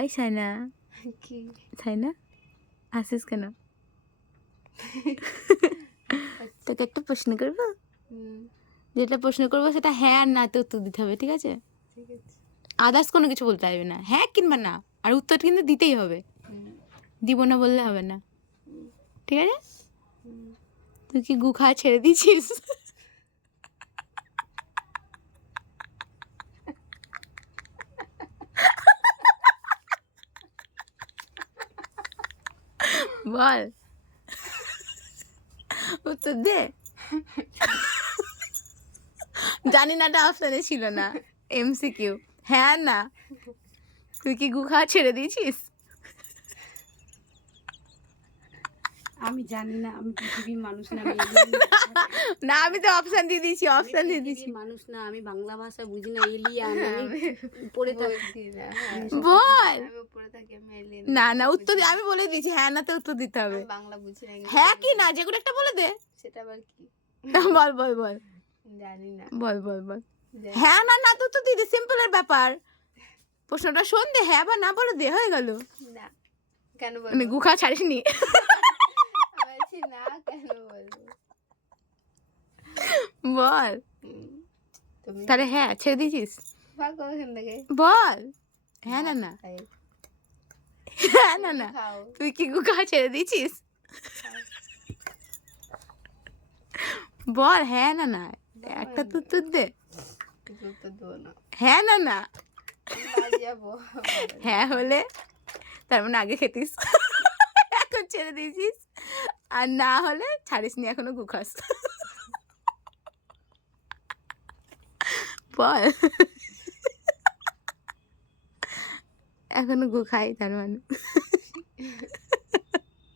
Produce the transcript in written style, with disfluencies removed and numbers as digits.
এই সাইনা, কি সাইনা আসিস কেন? তোকে একটা প্রশ্ন করবো, যেটা প্রশ্ন করবো সেটা হ্যাঁ আর নাতে উত্তর দিতে হবে, ঠিক আছে? ঠিক আছে। আদার্স কোনো কিছু বলতে পারবে না, হ্যাঁ কিংবা না, আর উত্তর কিন্তু দিতেই হবে, দিব না বললে হবে না, ঠিক আছে? তুই কি গু খাওয়া ছেড়ে দিয়েছিস? বল, উত্তর দে। জানি না, এটা অপশানে ছিল না, এমসিকিউ। হ্যাঁ না, তুই কি গু খাওয়া ছেড়ে দিয়েছিস? আমি জানি না, আমি পৃথিবীর মানুষ না, না, আমি তো অপশন দিয়ে দিয়েছি, অপশন দিয়ে দিয়েছি। মানুষ না, আমি বাংলা ভাষা বুঝি না, এলিয়ান। আমি উপরে থাকি না, বল। আমি উপরে থাকি, আমি এলিয়ান। না না, উত্তর আমি বলে দিয়েছি, হ্যাঁ না তো উত্তর দিতে হবে। বাংলা বুঝি না। হ্যাঁ কি না, যেগুলো একটা বলে দে। সেটা আবার কি? বল বল বল, জানি না। বল বল বল। হ্যাঁ না না তো উত্তর দিয়ে দে, সিম্পলের ব্যাপার। প্রশ্নটা শোন দে, হ্যাঁ বা না বলে দে, হয়ে গেল। না, কেন বলবো? মানে গু খাওয়া ছাড়িসনি? বলছি না, কেন বলবো? বল। তুমি তাহলে হ্যাঁ ছেড়ে দিয়েছিস? ভাগো এখান থেকে। বল হ্যাঁ না না, হ্যাঁ না না, তুই কি গু খাওয়া ছেড়ে দিয়েছিস? বল হ্যাঁ না না, একটা তো উত্তর দে। হ্যাঁ না না, হ্যাঁ হলে তার মানে আগে খেতিস, এখন ছেড়ে দিয়েছিস, আর না হলে ছাড়িসনি, এখনো গু খাস। বল, এখনো গু খাই তার মানে।